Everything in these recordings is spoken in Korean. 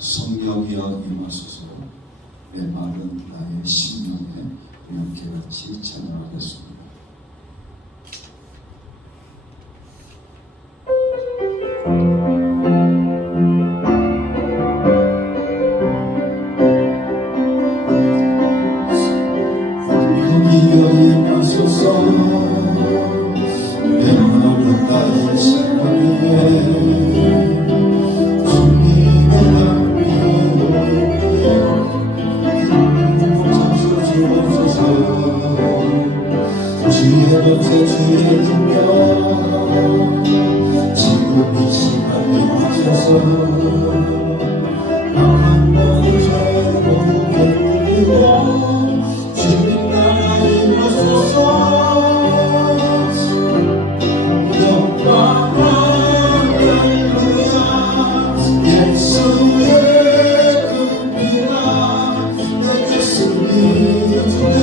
성령이여 임하소서. 메마른 나의 심령에 명쾌같이 찬양하겠습니다. 성령이여 임하소서. 메마른 나의 심령에 주의 권세 주의 능력 지금 이 시간에 하셔서 악한 모든 죄 모두 깨뜨리고 주님 나라 임하소서. 영광 할렐루야. 예수의 그 피가 내게 승리해주네.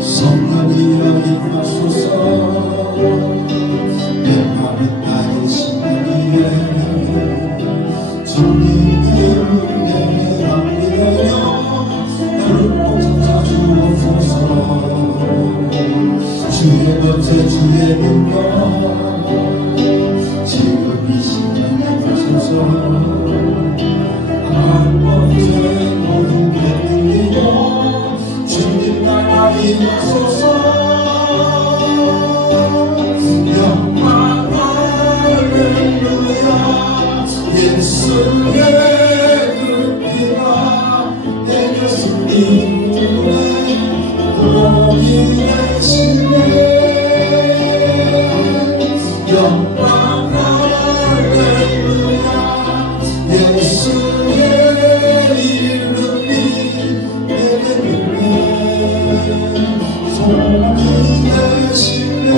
성령이여 임하소서. 메마른 나의 심령 위에 주님의 은혜에 함께하여 나를 꼭 찾아주옵소서. 주의 권세 주의 능력 지금 이 시간에 하소서. 악한 번째 모든 깨뜨리고 주님 나라 임하소서. 영광 할렐루야. 예수의 그 피가 내게 승리주네. 너희의 신뢰. 영광 할렐루야. 예수의 이름이 내게 능력. 소망이 되시네.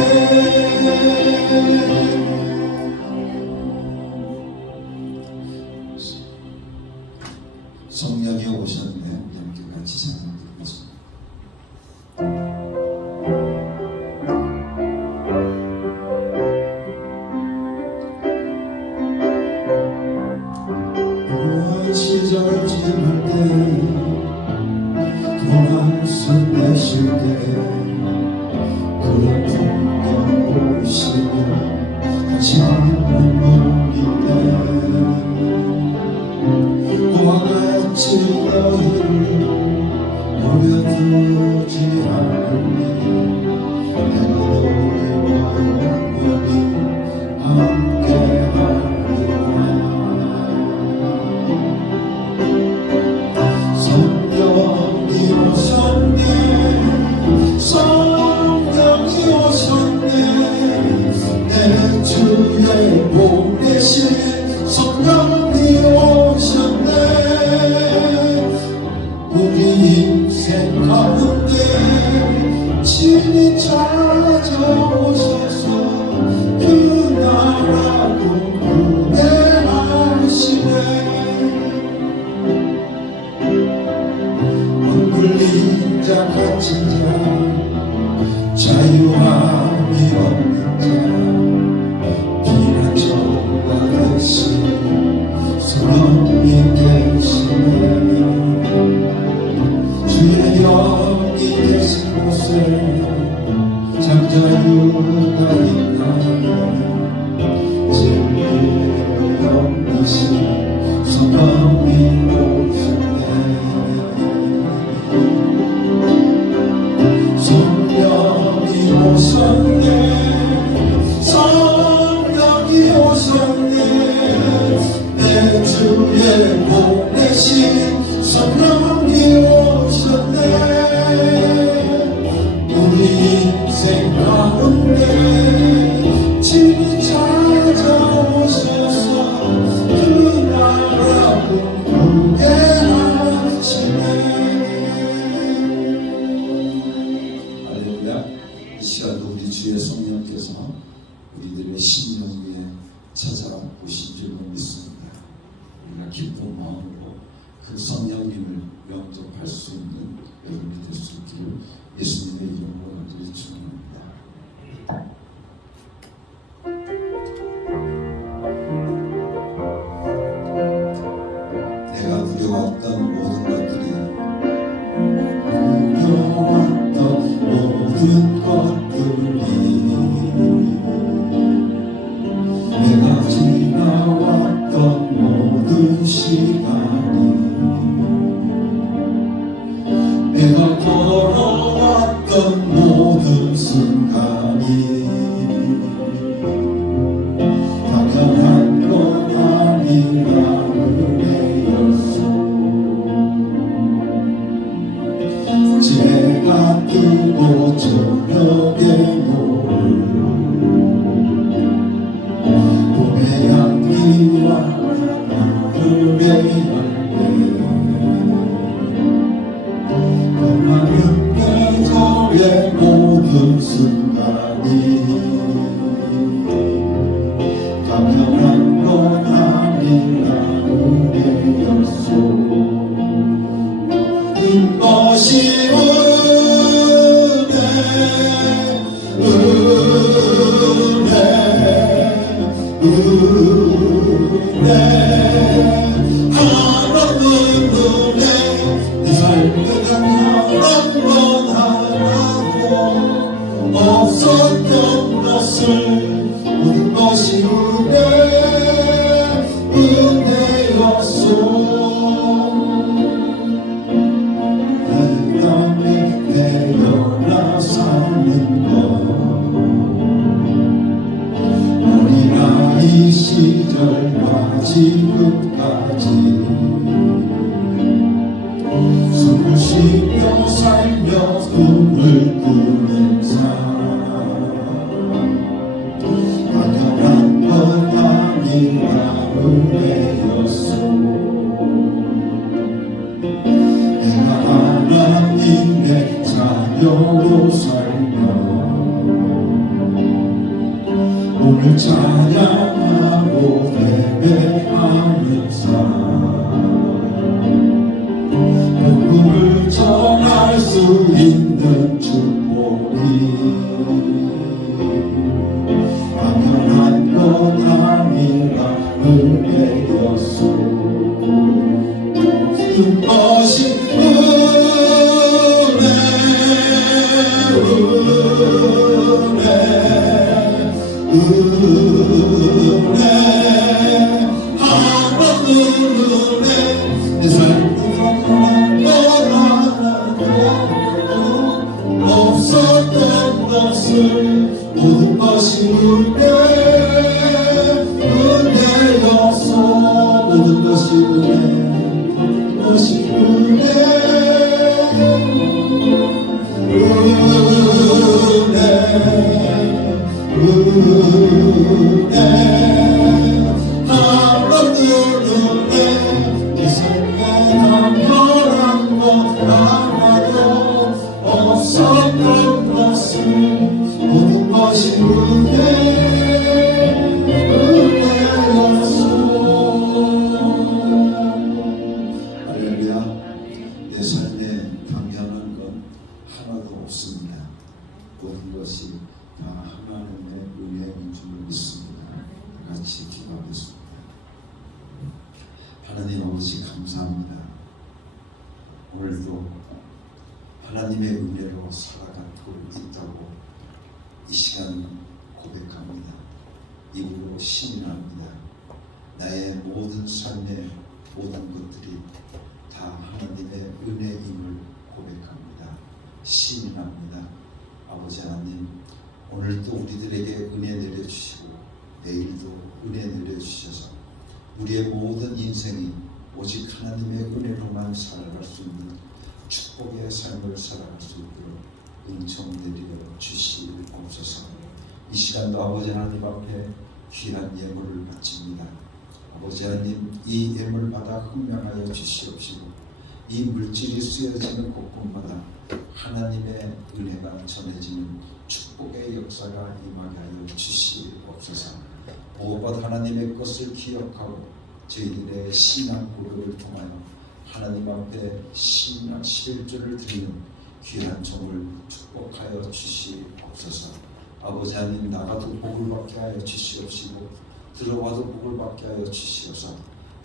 성령이 오셨네. 함께 같이 찬양드리겠습니다. 시절 지날 때 고난순 내쉴 때 그런 풍경 보시면 다시 한번 모이네. 그와 같이 너희를 노려두지 않으니 내가 너희와 영원히 함께하리라. 성령이 오셨네. 내 주의 보내신 성령이 오셨네. 우리 인생 가운데 친히 찾아오셔서 그 나라도 은혜하시네. 흔들린 자 갇힌 자 자유함이 없는 자 피난처가 되신 성령이 되시네. 주의 영이 계신 곳에 잠자유가 있나니 진리의 영이신 성령이 오셨네. 성령이 오셨네. 성령이 오셨네. 내 주의 보내신 성령이 오셨네. 우리 인생 가운데 성령께서 우리들의 심령 위에 찾아오신 줄로 믿습니다. 우리가 기쁜 마음으로 그 성령님을 영접할 수 있는 여러분이 될 수 있기를 예수님의 이름으로 간절히 축원합니다. 내가 두려웠던 모든 것들이 내가 지나왔던 모든 시간이 내가 걸어왔던 모든 순간이 당연한 건 아니라 은혜였어. 지혜가 뜨고 저녁의 노을 봄의 향기와 하늘의 열매 거만한 계절의 모든 순간이 당연한 건 아니라 은혜였소. 그것이 하나님은 은혜 내 삶에 하나님만 하나도 없었던 것을 모든 것이 은혜였소. 내 땀이 되어라 사는 것 어린아이 시절과 지금까지 숨을 쉬며 살며 꿈을 꾸는 삶 당연한 것 아니라 은혜였소. 내가 하나님의 자녀로 살며 오늘 찬양하고 예배하는 삶 복음을 전할 수 있는 축복이 당연한 것 아니라 은혜였소. 그것이 은혜 하나님 은혜 내 삶에 하나도 없었던 것을 모든 것이 은혜였소. 모든 것이 은혜 모든 것이 은혜 하나님 은혜 내 삶에 당연한 것 하나도 없었던 것을 모든 것이 은혜였소. 할렐루야. 내 삶에 당연한 건 하나도 없습니다. 모든 것이 다 하나님의 은혜인 줄 믿습니다. 같이 기도하겠습니다. 하나님 아버지 감사합니다. 오늘도 하나님의 은혜로 살아가고 있다고 이 시간 고백합니다. 입으로 신인합니다. 나의 모든 삶의 모든 것들이 다 하나님의 은혜임을 고백합니다. 신인합니다. 아버지 하나님, 오늘도 우리들에게 은혜 내려주시고 내일도 은혜 내려주셔서 우리의 모든 인생이 오직 하나님의 은혜로만 살아갈 수 있는 축복의 삶을 살아갈 수 있도록 은총 내려 주시옵소서. 이 시간도 아버지 하나님 앞에 귀한 예물을 바칩니다. 아버지 하나님, 이 예물 받아 흥명하여 주시옵시고 이 물질이 쓰여지는 곳곳마다 하나님의 은혜가 전해지는 축복의 역사가 임하게 하여 주시옵소서. 무엇보다 하나님의 것을 기억하고 저희들의 신앙 고백을 통하여 하나님 앞에 신앙 11조를 드리는 귀한 종을 축복하여 주시옵소서. 아버지 하나님, 나가도 복을 받게 하여 주시옵시고 들어와도 복을 받게 하여 주시옵소서.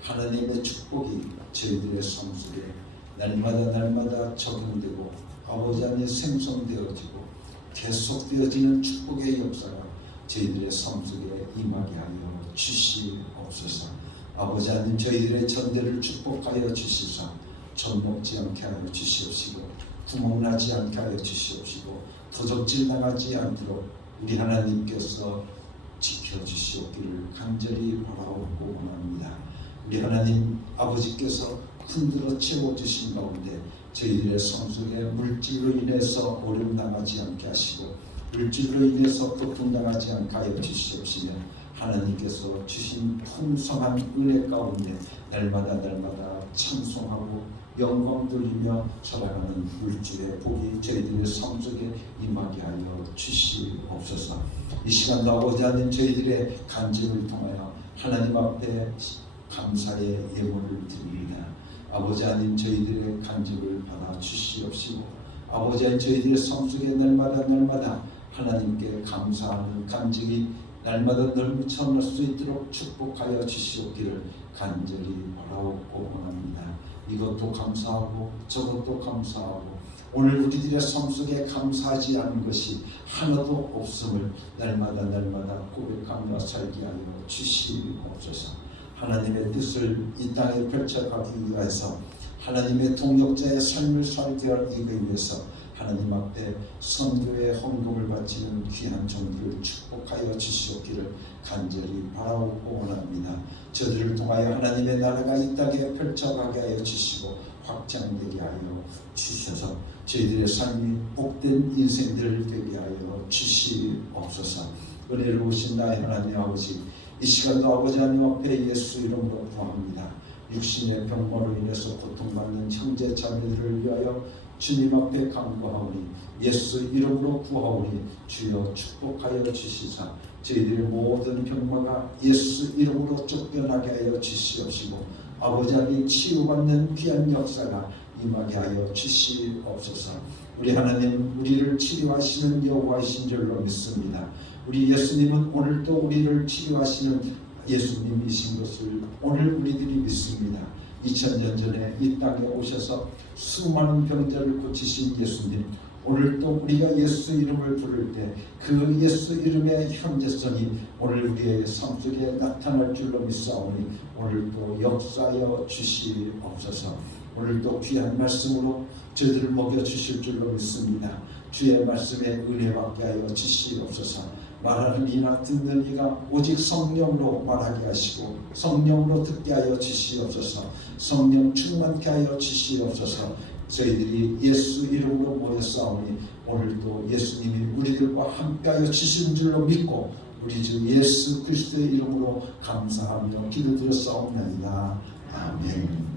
하나님의 축복이 저희들의 삶 속에 날마다 적용되고 아버지 하나님 생성되어지고 계속되어지는 축복의 역사가 저희들의 삶 속에 임하게 하여 주시옵소서. 아버지 하나님, 저희들의 전대를 축복하여 주시사 젖 먹지 않게 하여 주시옵시고 구멍 나지 않게 하여 주시옵시고 도적질 당하지 않도록 우리 하나님께서 지켜주시옵기를 간절히 바라옵고 원합니다. 우리 하나님 아버지께서 흔들어 채워주신 가운데 저희들의 삶 속에 물질로 인해서 어려움 당하지 않게 하시고 물질로 인해서 고통당하지 않게 하여 주시옵시며 하나님께서 주신 풍성한 은혜 가운데 날마다 찬송하고 영광 돌리며 살아가는 물질의 복이 저희들의 삶 속에 임하게 하여 주시옵소서. 이 시간도 아버지 하나님, 저희들의 간증을 통하여 하나님 앞에 감사의 예물을 드립니다. 아버지 하나님, 저희들의 간증을 받아 주시옵시고 아버지 하나님, 저희들의 삶 속에 날마다 하나님께 감사하는 간증이 날마다 넘쳐날 수 있도록 축복하여 주시옵기를 간절히 바라옵고 원합니다. 이것도 감사하고 저것도 감사하고 오늘 우리들의 삶 속에 감사하지 않은 것이 하나도 없음을 날마다 고백하며 살게 하여 주시옵소서. 하나님의 뜻을 이 땅에 펼쳐가기 위해서 하나님의 동역자의 삶을 살게 하기 위해서 하나님 앞에 선교의 헌금을 바치는 귀한 종들을 축복하여 주시옵기를 간절히 바라옵고 원합니다. 저들을 통하여 하나님의 나라가 이 땅에 펼쳐가게 하여 주시고 확장되게 하여 주셔서 저희들의 삶이 복된 인생들을 되게 하여 주시옵소서. 은혜로우신 나의 하나님 아버지, 이 시간도 아버지 하나님 앞에 예수 이름으로 구합니다. 육신의 병마로 인해서 고통받는 형제 자매들을 위하여 주님 앞에 간구하오니 예수 이름으로 구하오니 주여 축복하여 주시사 저희들의 모든 병마가 예수 이름으로 쫓겨나게 하여 주시옵시고 아버지 하나님 치유받는 귀한 역사가 임하게 하여 주시옵소서. 우리 하나님, 우리를 치료하시는 여호와이신 줄로 믿습니다. 우리 예수님은 오늘도 우리를 치료하시는 예수님이신 것을 오늘 우리들이 믿습니다. 2000년 전에 이 땅에 오셔서 수많은 병자를 고치신 예수님, 오늘도 우리가 예수 이름을 부를 때 그 예수 이름의 현재성이 오늘 우리의 삶 속에 나타날 줄로 믿사오니 오늘도 역사하여 주시옵소서. 오늘도 귀한 말씀으로 저희들을 먹여주실 줄로 믿습니다. 주의 말씀에 은혜 받게 하여 주시옵소서. 말하는 이나 듣는 이가 오직 성령으로 말하게 하시고 성령으로 듣게 하여 주시옵소서. 성령 충만케 하여 주시옵소서. 저희들이 예수 이름으로 모였사오니 오늘도 예수님이 우리들과 함께하여 주신 줄로 믿고 우리 주 예수 그리스도의 이름으로 감사하며 기도드렸사옵나이다. 아멘.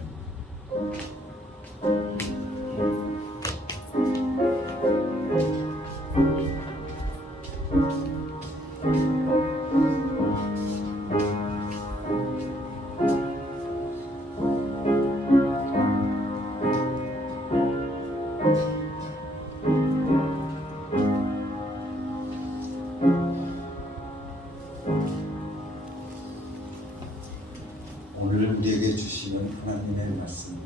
오늘 우리에게 주시는 하나님의 말씀은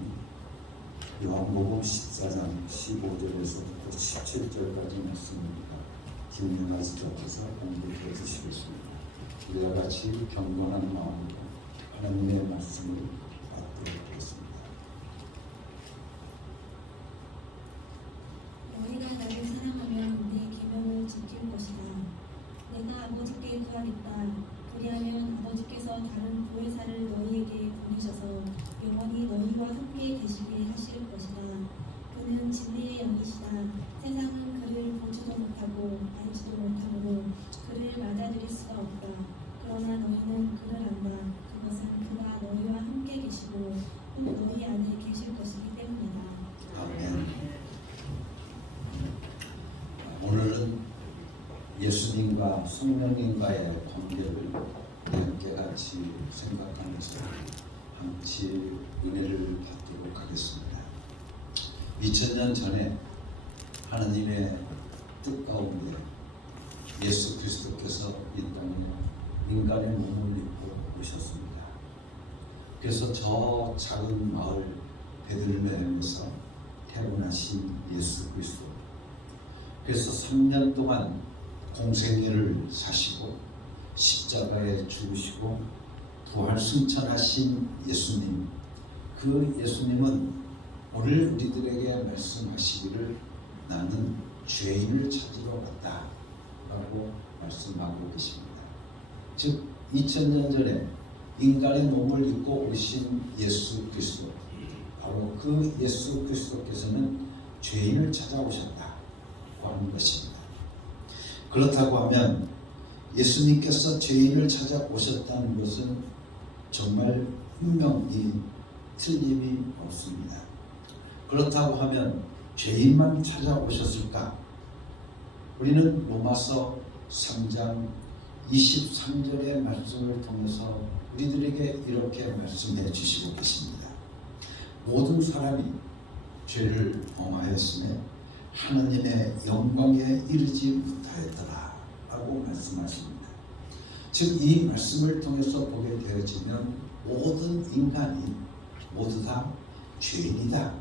요한복음 14장 15절에서부터 17절까지 말씀입니다. 김민아씨 앞에서 공부해 주시겠습니다. 우리와 같이 경건한 마음으로 하나님의 말씀을 받도록 하겠습니다. 너희가 나를 사랑하면 내 계명을 지킬 것이다. 내가 아버지께 구하겠다. 그리하면 아버지께서 다른 보혜사를 너희에게 보내셔서 영원히 너희와 함께 계시게 하실 것이다. 그는 진리의 영이시다. 세상은 그를 보지도 못하고 알지도 못하므로 그를 맞아들일 수가 없다. 그러나 너희는 그를 안다. 그것은 그가 너희와 함께 계시고 또 너희 안에 계실 것이기 때문이다. 아멘. 오늘은 성령님과의 관계를 함께같이 생각하면서 함께 은혜를 받도록 하겠습니다. 2000년 전에 하나님의 뜻 가운데 예수 그리스도께서 이 땅에 인간의 몸을 입고 오셨습니다. 그래서 저 작은 마을 베들레헴에서 태어나신 예수 그리스도, 그래서 3년 동안 공생애를 사시고 십자가에 죽으시고 부활 승천하신 예수님, 그 예수님은 오늘 우리들에게 말씀하시기를 나는 죄인을 찾으러 왔다 라고 말씀하고 계십니다. 즉 2000년 전에 인간의 몸을 입고 오신 예수 그리스도, 바로 그 예수 그리스도께서는 죄인을 찾아오셨다고 하는 것입니다. 그렇다고 하면 예수님께서 죄인을 찾아오셨다는 것은 정말 분명히 틀림이 없습니다. 그렇다고 하면 죄인만 찾아오셨을까? 우리는 로마서 3장 23절의 말씀을 통해서 우리들에게 이렇게 말씀해 주시고 계십니다. 모든 사람이 죄를 범하였으며 하나님의 영광에 이르지 못하였더라 라고 말씀하십니다. 즉 이 말씀을 통해서 보게 되어지면 모든 인간이 모두 다 죄인이다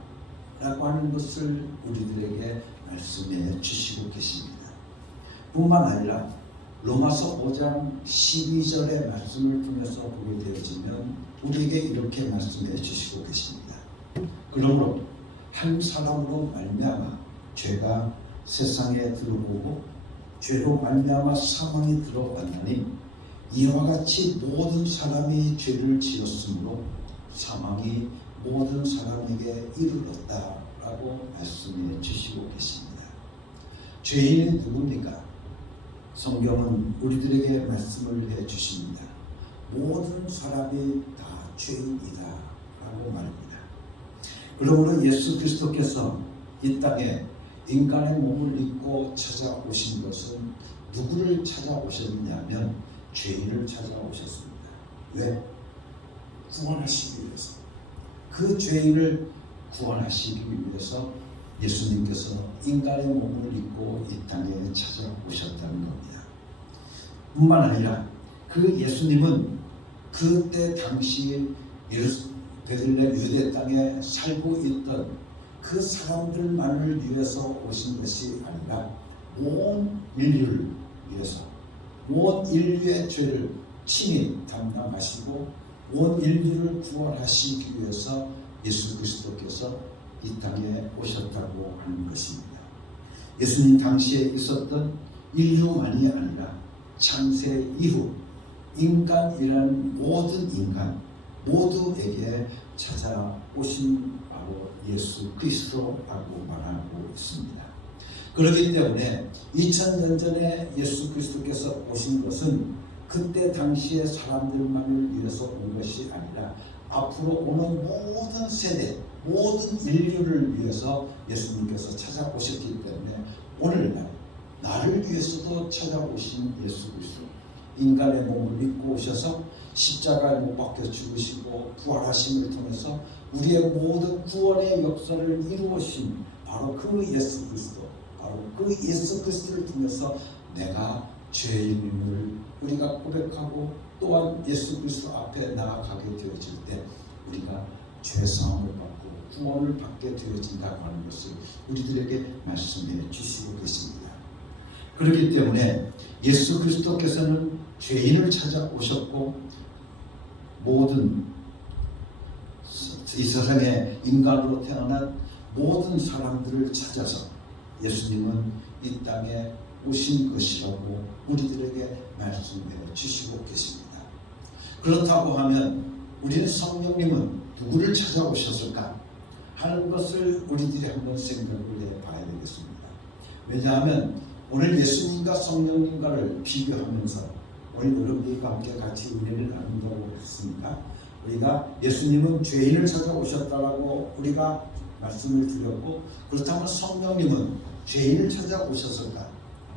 라고 하는 것을 우리들에게 말씀해 주시고 계십니다. 뿐만 아니라 로마서 5장 12절의 말씀을 통해서 보게 되어지면 우리에게 이렇게 말씀해 주시고 계십니다. 그러므로 한 사람으로 말미암아 죄가 세상에 들어오고 죄로 말미암아 사망이 들어왔나니 이와 같이 모든 사람이 죄를 지었으므로 사망이 모든 사람에게 이르렀다라고 말씀해 주시고 계십니다. 죄인은 누굽니까? 성경은 우리들에게 말씀을 해 주십니다. 모든 사람이 다 죄인이다 라고 말합니다. 그러므로 예수 그리스도께서 이 땅에 인간의 몸을 입고 찾아오신 것은 누구를 찾아오셨냐면 죄인을 찾아오셨습니다. 왜? 구원하시기 위해서. 그 죄인을 구원하시기 위해서 예수님께서 인간의 몸을 입고 이 땅에 찾아오셨다는 겁니다. 뿐만 아니라 그 예수님은 그때 당시에 베들레헴 유대 땅에 살고 있던 그 사람들만을 위해서 오신 것이 아니라 온 인류를 위해서, 온 인류의 죄를 친히 담당하시고 온 인류를 구원하시기 위해서 예수 그리스도께서 이 땅에 오셨다고 하는 것입니다. 예수님 당시에 있었던 인류만이 아니라 창세 이후 인간이라는 모든 인간 모두에게 찾아오신 바로 예수 그리스도라고 말하고 있습니다. 그렇기 때문에 2000년 전에 예수 그리스도께서 오신 것은 그때 당시의 사람들만을 위해서 온 것이 아니라 앞으로 오는 모든 세대, 모든 인류를 위해서 예수님께서 찾아오셨기 때문에 오늘날 나를 위해서도 찾아오신 예수 그리스도, 인간의 몸을 입고 오셔서 십자가에 못 박혀 죽으시고 부활하심을 통해서 우리의 모든 구원의 역사를 이루어신 바로 그 예수 그리스도, 바로 그 예수 그리스도를 통해서 내가 죄인임을 우리가 고백하고 또한 예수 그리스도 앞에 나아가게 되어질 때 우리가 죄사함을 받고 구원을 받게 되어진다고 하는 것을 우리들에게 말씀해 주시고 계십니다. 그렇기 때문에 예수 그리스도께서는 죄인을 찾아오셨고 모든 이 세상에 인간으로 태어난 모든 사람들을 찾아서 예수님은 이 땅에 오신 것이라고 우리들에게 말씀해 주시고 계십니다. 그렇다고 하면 우리는 성령님은 누구를 찾아오셨을까 하는 것을 우리들이 한번 생각을 해봐야 되겠습니다. 왜냐하면 오늘 예수님과 성령님과를 비교하면서 오늘 여러분들과 함께 같이 은혜를 나눈다고 했습니까? 우리가 예수님은 죄인을 찾아오셨다라고 우리가 말씀을 드렸고, 그렇다면 성령님은 죄인을 찾아오셨을까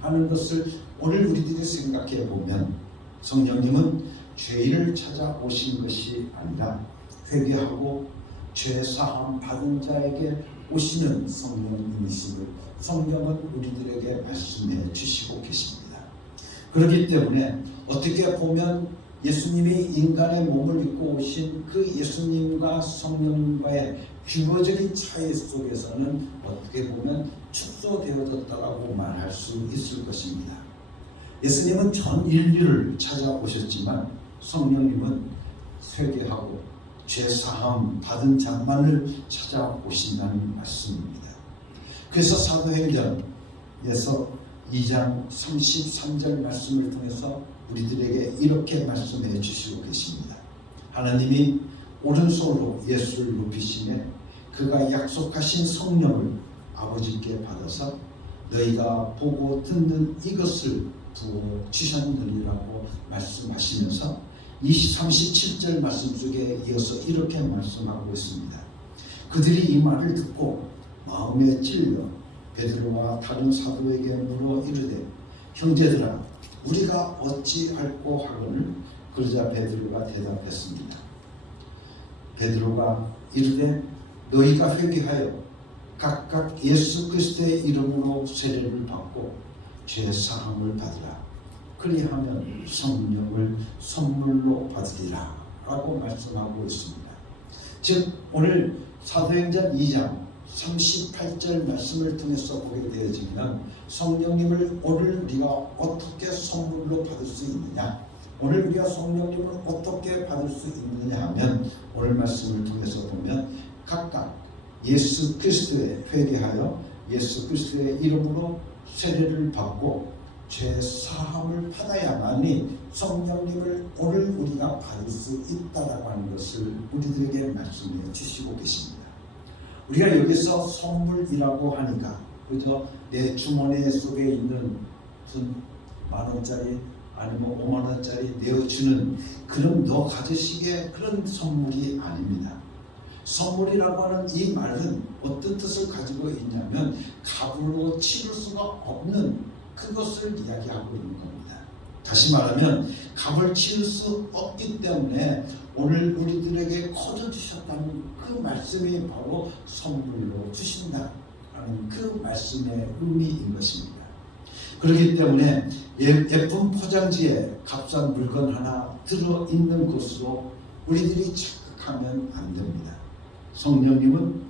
하는 것을 오늘 우리들이 생각해 보면 성령님은 죄인을 찾아오신 것이 아니라 회개하고 죄 사함 받은 자에게 오시는 성령님이심을 성경은 우리들에게 말씀해 주시고 계십니다. 그렇기 때문에 어떻게 보면 예수님이 인간의 몸을 입고 오신 그 예수님과 성령님과의 규모적인 차이 속에서는 어떻게 보면 축소되어졌다고 말할 수 있을 것입니다. 예수님은 전 인류를 찾아오셨지만 성령님은 회개하고 죄 사함 받은 자만을 찾아오신다는 말씀입니다. 그래서 사도행전에서 2장 33절 말씀을 통해서 우리들에게 이렇게 말씀해 주시고 계십니다. 하나님이 오른손으로 예수를 높이시매 그가 약속하신 성령을 아버지께 받아서 너희가 보고 듣는 이것을 부어 주셨느니라고 말씀하시면서 37절 말씀 속에 이어서 이렇게 말씀하고 있습니다. 그들이 이 말을 듣고 마음에 찔려 베드로와 다른 사도에게 물어 이르되 형제들아 우리가 어찌할꼬 하거늘 그러자 베드로가 대답했습니다. 베드로가 이르되 너희가 회개하여 각각 예수 그리스도의 이름으로 세례를 받고 죄 사함을 받으라. 그리하면 성령을 선물로 받으리라 라고 말씀하고 있습니다. 즉 오늘 사도행전 2장 38절 말씀을 통해서 보게 되어지면 성령님을 오늘 우리가 어떻게 선물로 받을 수 있느냐, 오늘 우리가 성령님을 어떻게 받을 수 있느냐 하면 오늘 말씀을 통해서 보면 각각 예수 그리스도에 회개하여 예수 그리스도의 이름으로 세례를 받고 죄 사함을 받아야만이 성령님을 오늘 우리가 받을 수 있다라고 하는 것을 우리들에게 말씀해 주시고 계십니다. 우리가 여기서 선물이라고 하니까 그저 내 주머니 속에 있는 무슨 10,000원짜리 아니면 50,000원짜리 내어주는 그런 너 가지시기에 그런 선물이 아닙니다. 선물이라고 하는 이 말은 어떤 뜻을 가지고 있냐면 값으로 치를 수가 없는 그것을 이야기하고 있는 겁니다. 다시 말하면 값을 치를 수 없기 때문에 오늘 우리들에게 거저 주셨다는 그 말씀이 바로 선물로 주신다는 그 말씀의 의미인 것입니다. 그렇기 때문에 예쁜 포장지에 값싼 물건 하나 들어있는 것으로 우리들이 착각하면 안 됩니다. 성령님은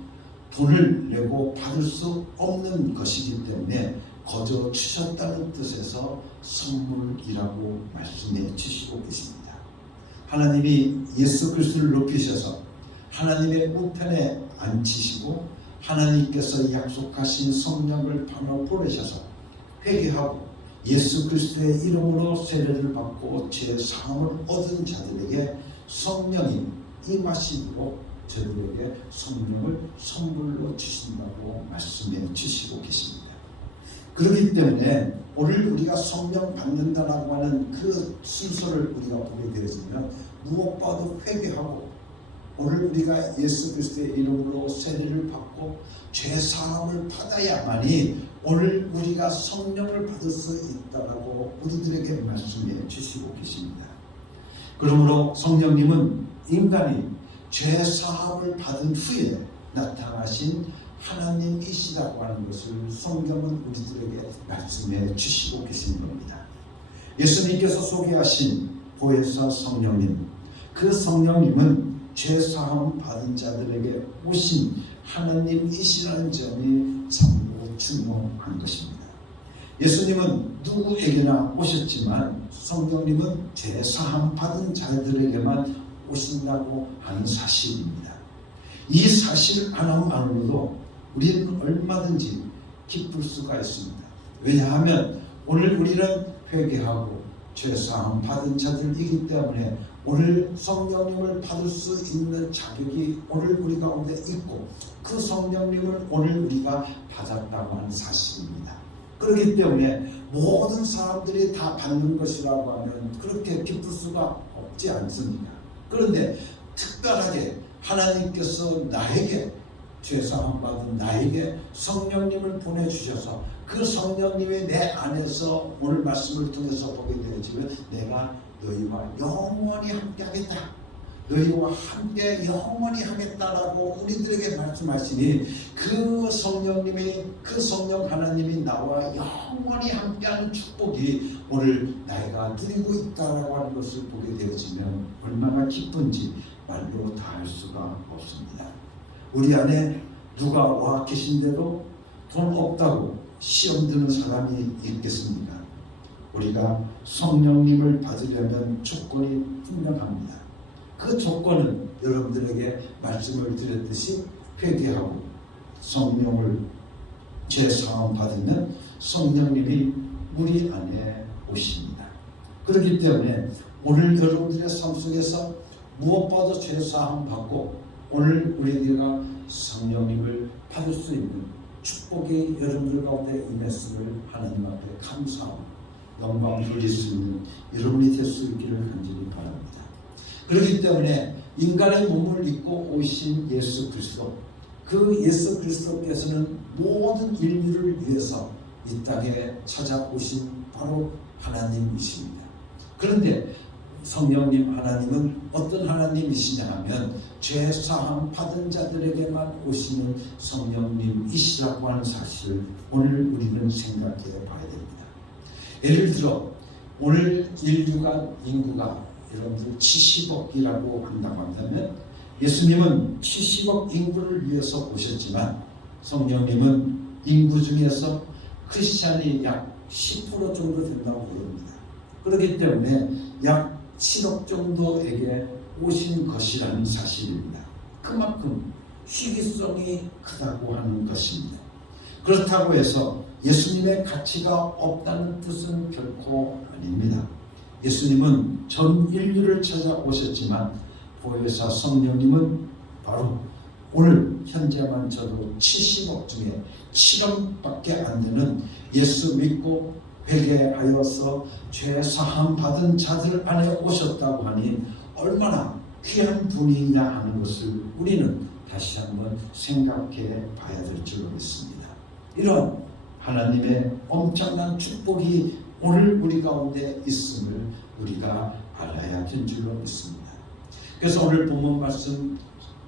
돈을 내고 받을 수 없는 것이기 때문에 거저 주셨다는 뜻에서 선물이라고 말씀해 주시고 계십니다. 하나님이 예수 그리스도를 높이셔서 하나님의 우편에 앉히시고 하나님께서 약속하신 성령을 바로 보내셔서 회개하고 예수 그리스도의 이름으로 세례를 받고 죄 사함을 얻은 자들에게 성령이 임하시도록 저들에게 성령을 선물로 주신다고 말씀해 주시고 계십니다. 그렇기 때문에 오늘 우리가 성령 받는다라고 하는 그 순서를 우리가 보게 되어지면 무엇보다도 회개하고 오늘 우리가 예수 그리스도의 이름으로 세례를 받고 죄 사함을 받아야만이 오늘 우리가 성령을 받을 수 있다라고 우리들에게 말씀해 주시고 계십니다. 그러므로 성령님은 인간이 죄 사함을 받은 후에 나타나신 하나님이시라고 하는 것을 성경은 우리들에게 말씀해 주시고 계신 겁니다. 예수님께서 소개하신 보혜사 성령님, 그 성령님은 죄 사함 받은 자들에게 오신 하나님이시라는 점이 참으로 중요한 것입니다. 예수님은 누구에게나 오셨지만 성령님은 죄 사함 받은 자들에게만 오신다고 하는 사실입니다. 이 사실 하나만으로도 우리는 얼마든지 기쁠 수가 있습니다. 왜냐하면 오늘 우리는 회개하고 죄사함 받은 자들이기 때문에 오늘 성령님을 받을 수 있는 자격이 오늘 우리 가운데 있고 그 성령님을 오늘 우리가 받았다고 하는 사실입니다. 그렇기 때문에 모든 사람들이 다 받는 것이라고 하면 그렇게 기쁠 수가 없지 않습니까? 그런데 특별하게 하나님께서 나에게 죄사함 받은 나에게 성령님을 보내주셔서 그 성령님이 내 안에서 오늘 말씀을 통해서 보게 되어지면 내가 너희와 영원히 함께하겠다, 너희와 함께 영원히 하겠다라고 우리들에게 말씀하시니 그 성령님이, 그 성령 하나님이 나와 영원히 함께하는 축복이 오늘 내가 누리고 있다라고 하는 것을 보게 되어지면 얼마나 기쁜지 말로 다 할 수가 없습니다. 우리 안에 누가 와 계신데도 돈 없다고 시험 드는 사람이 있겠습니까? 우리가 성령님을 받으려면 조건이 분명합니다. 그 조건은 여러분들에게 말씀을 드렸듯이 회개하고 성령을 죄사함 받으면 성령님이 우리 안에 오십니다. 그렇기 때문에 오늘 여러분들의 삶 속에서 무엇보다도 죄사함 받고 오늘 우리가 성령님을 받을 수 있는 축복이 여러분들 가운데 임했음을 하나님 앞에 감사하고 영광 돌릴 수 있는 여러분이 될 수 있기를 간절히 바랍니다. 그렇기 때문에 인간의 몸을 입고 오신 예수 그리스도, 그 예수 그리스도께서는 모든 인류를 위해서 이 땅에 찾아오신 바로 하나님이십니다. 그런데 성령님 하나님은 어떤 하나님이시냐 하면 죄 사함 받은 자들에게만 오시는 성령님이시라고 하는 사실을 오늘 우리는 생각해 봐야 됩니다. 예를 들어 오늘 인구가 여러분들 70억이라고 한다고 한다면 예수님은 70억 인구를 위해서 오셨지만 성령님은 인구 중에서 크리스찬이 약 10% 정도 된다고 보입니다. 그렇기 때문에 약 7억 정도에게 오신 것이라는 사실입니다. 그만큼 희귀성이 크다고 하는 것입니다. 그렇다고 해서 예수님의 가치가 없다는 뜻은 결코 아닙니다. 예수님은 전 인류를 찾아오셨지만 보혜사 성령님은 바로 오늘 현재만 저도 70억 중에 7억밖에 안 되는 예수 믿고 회개하여서 죄 사함 받은 자들 안에 오셨다고 하니 얼마나 귀한 분이냐 하는 것을 우리는 다시 한번 생각해 봐야 될 줄로 믿습니다. 이런 하나님의 엄청난 축복이 오늘 우리 가운데 있음을 우리가 알아야 될 줄로 믿습니다. 그래서 오늘 본문 말씀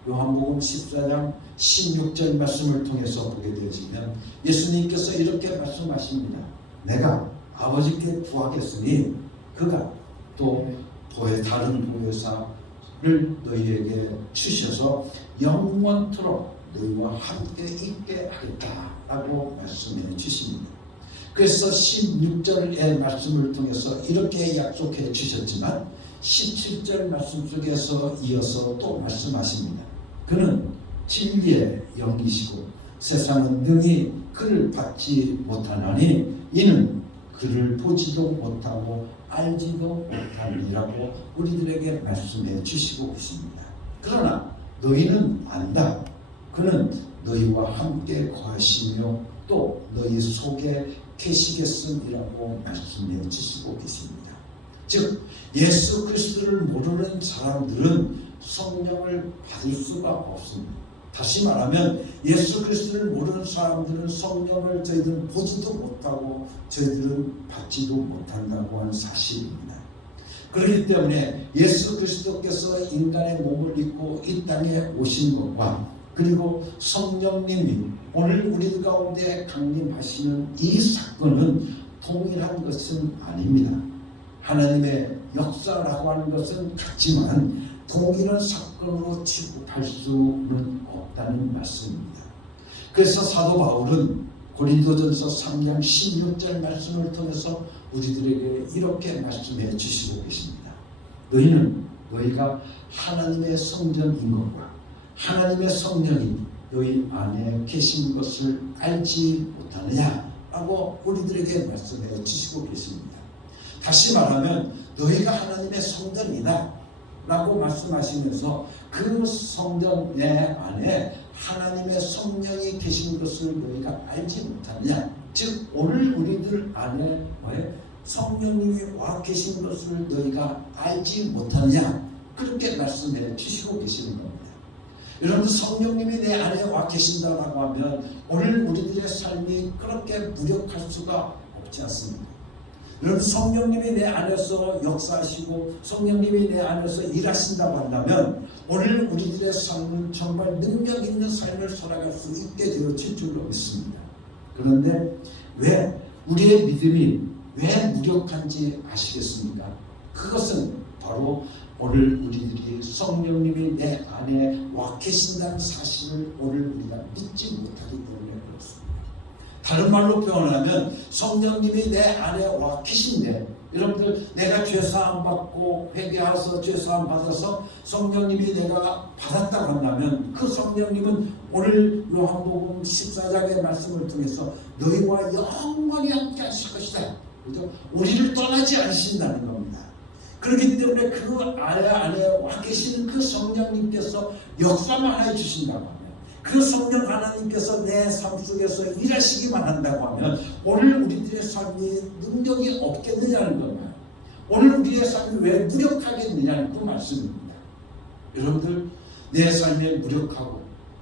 요한복음 14장 16절 말씀을 통해서 보게 되어지면 예수님께서 이렇게 말씀하십니다. 내가 아버지께 구하겠으니 그가 또 다른 보혜사를 너희에게 주셔서 영원토록 너희와 함께 있게 하겠다라고 말씀해 주십니다. 그래서 16절의 말씀을 통해서 이렇게 약속해 주셨지만 17절 말씀 속에서 이어서 또 말씀하십니다. 그는 진리의 영이시고 세상은 능히 그를 받지 못하나니 이는 그를 보지도 못하고 알지도 못하니라고 우리들에게 말씀해 주시고 계십니다. 그러나 너희는 안다. 그는 너희와 함께 거하시며 또 너희 속에 계시겠음이라고 말씀해 주시고 계십니다. 즉 예수 그리스도를 모르는 사람들은 성령을 받을 수가 없습니다. 다시 말하면 예수 그리스도를 모르는 사람들은 성령을 저희들은 보지도 못하고 저희들은 받지도 못한다고 하는 사실입니다. 그렇기 때문에 예수 그리스도께서 인간의 몸을 입고 이 땅에 오신 것과 그리고 성령님이 오늘 우리 가운데 강림하시는 이 사건은 동일한 것은 아닙니다. 하나님의 역사라고 하는 것은 같지만 동일한 사건으로 취급할 수는 없다는 말씀입니다. 그래서 사도 바울은 고린도전서 3장 16절 말씀을 통해서 우리들에게 이렇게 말씀해 주시고 계십니다. 너희가 하나님의 성전인 것과 하나님의 성령이 너희 안에 계신 것을 알지 못하느냐라고 우리들에게 말씀해 주시고 계십니다. 다시 말하면 너희가 하나님의 성전이다 라고 말씀하시면서 그 성전 내 안에 하나님의 성령이 계신 것을 너희가 알지 못하느냐, 즉 오늘 우리들 안에 성령님이 와 계신 것을 너희가 알지 못하느냐, 그렇게 말씀해 주시고 계시는 겁니다. 여러분 성령님이 내 안에 와 계신다라고 하면 오늘 우리들의 삶이 그렇게 무력할 수가 없지 않습니까? 여러분 성령님이 내 안에서 역사하시고 성령님이 내 안에서 일하신다고 한다면 오늘 우리들의 삶은 정말 능력 있는 삶을 살아갈 수 있게 되어질 줄로 믿습니다. 그런데 왜 우리의 믿음이 왜 무력한지 아시겠습니까? 그것은 바로 오늘 우리들이 성령님이 내 안에 와 계신다는 사실을 오늘 우리가 믿지 못하기 때문에 그렇습니다. 다른 말로 표현하면 성령님이 내 안에 와 계신데 여러분들 내가 죄사함 받고 회개해서 죄사함 받아서 성령님이 내가 받았다고 한다면 그 성령님은 오늘 요한복음 14장의 말씀을 통해서 너희와 영원히 함께 하실 것이다. 그죠? 우리를 떠나지 않으신다는 겁니다. 그렇기 때문에 그 안에 와 계시는 그 성령님께서 역사만 해주신다고 하면 그 성령 하나님께서 내 삶 속에서 일하시기만 한다고 하면 오늘 우리들의 삶이 능력이 없겠느냐는 겁니다. 오늘 우리의 삶이 왜 무력하겠느냐는 그 말씀입니다. 여러분들 내 삶에 무력하고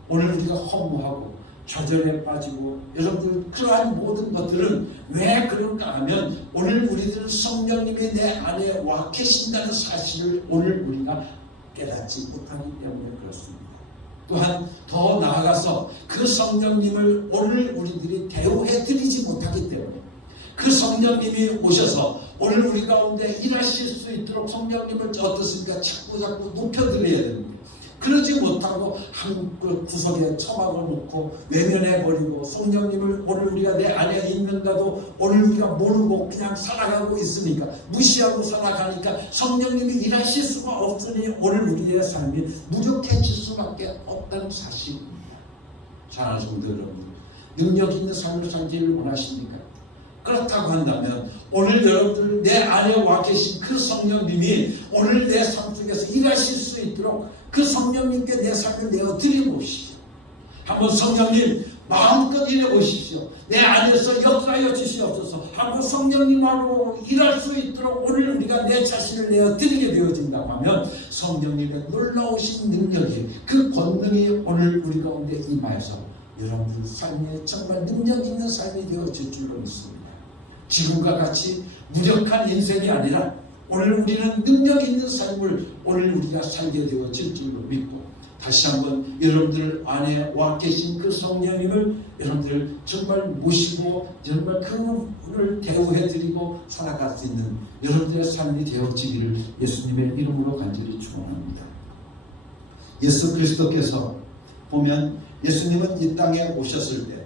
오늘 우리가 허무하고 좌절에 빠지고 여러분들 그러한 모든 것들은 왜 그런가 하면 오늘 우리들은 성령님이 내 안에 와 계신다는 사실을 오늘 우리가 깨닫지 못하기 때문에 그렇습니다. 또한 더 나아가서 그 성령님을 오늘 우리들이 대우해 드리지 못하기 때문에 그 성령님이 오셔서 오늘 우리 가운데 일하실 수 있도록 성령님을 어떻습니까? 자꾸 높여드려야 됩니다. 그러지 못하고 한 구석에 처박아 놓고 외면해버리고 성령님을 오늘 우리가 내 안에 있는가도 오늘 우리가 모르고 그냥 살아가고 있으니까 무시하고 살아가니까 성령님이 일하실 수가 없으니 오늘 우리의 삶이 무력해질 수밖에 없다는 사실입니다. 사랑하는 성도 여러분, 능력 있는 삶을 살기를 원하십니까? 그렇다고 한다면 오늘 여러분들 내 안에 와 계신 그 성령님이 오늘 내 삶 속에서 일하실 수 있도록 그 성령님께 내 삶을 내어드려보십시오. 한번 성령님 마음껏 일해보십시오. 내 안에서 역사하여 주시옵소서 하고 성령님으로 일할 수 있도록 오늘 우리가 내 자신을 내어드리게 되어진다고 하면 성령님의 놀라우신 능력이 그 권능이 오늘 우리 가운데 임하여서 여러분들 삶에 정말 능력 있는 삶이 되어질 줄로 믿습니다. 지금과 같이 무력한 인생이 아니라 오늘 우리는 능력 있는 삶을 오늘 우리가 살게 되어질 줄로 믿고 다시 한번 여러분들 안에 와 계신 그 성령님을 여러분들 정말 모시고 정말 그분을 대우해드리고 살아갈 수 있는 여러분들의 삶이 되어지기를 예수님의 이름으로 간절히 축원합니다. 예수 그리스도께서 보면 예수님은 이 땅에 오셨을 때